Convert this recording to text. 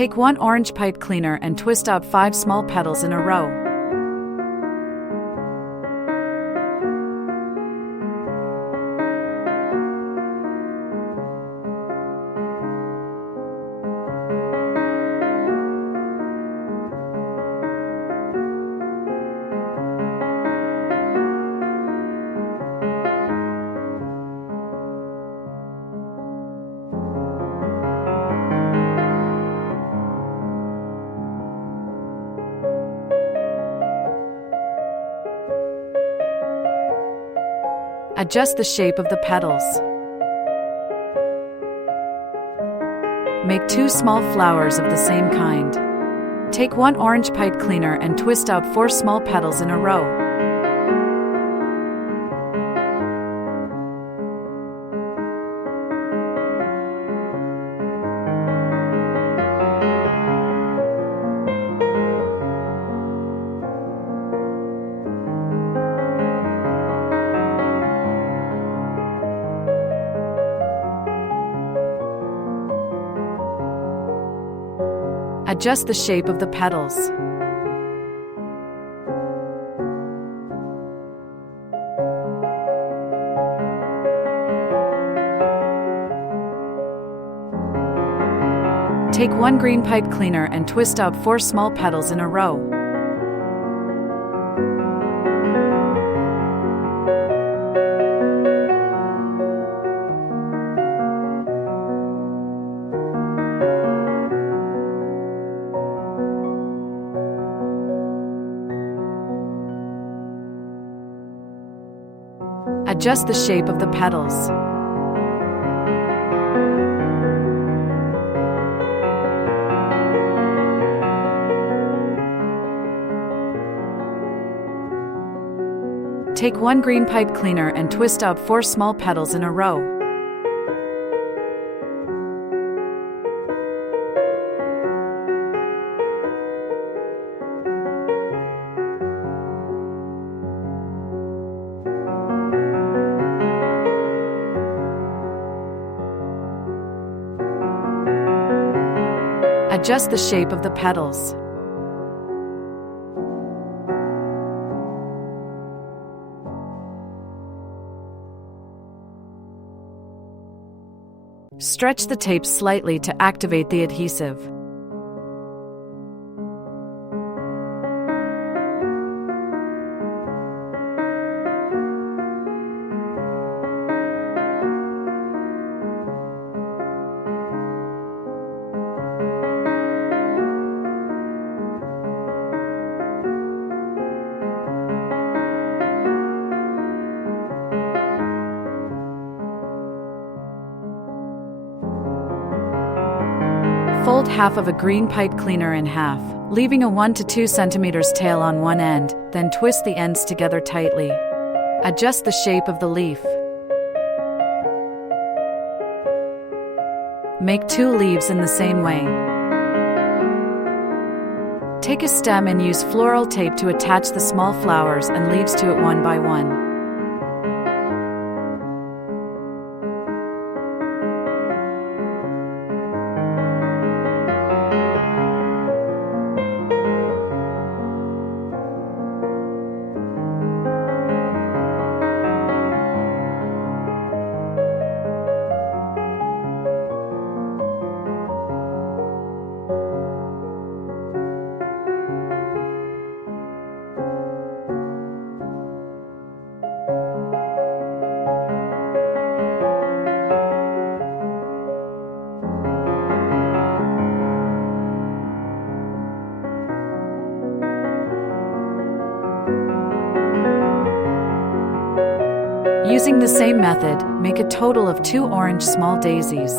Take 1 orange pipe cleaner and twist out 5 small petals in a row. Adjust the shape of the petals. Make 2 small flowers of the same kind. Take 1 orange pipe cleaner and twist out 4 small petals in a row. Adjust the shape of the petals. Take 1 green pipe cleaner and twist out 4 small petals in a row. Adjust the shape of the petals. Take 1 green pipe cleaner and twist out 4 small petals in a row. Adjust the shape of the petals. Stretch the tape slightly to activate the adhesive. Fold half of a green pipe cleaner in half, leaving a 1 to 2 centimeters tail on one end, then twist the ends together tightly. Adjust the shape of the leaf. Make 2 leaves in the same way. Take a stem and use floral tape to attach the small flowers and leaves to it one by one. Using the same method, make a total of 2 orange small daisies.